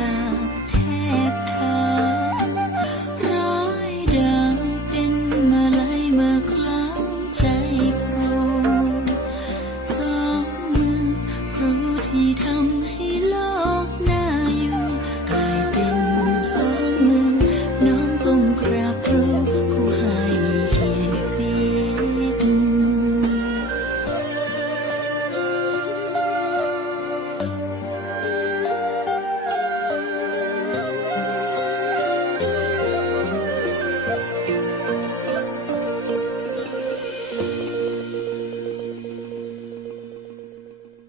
กาบแทบเท้าร้อยดาวเป็นมลัยมาคล้องใจครูสองมือครูที่ทำ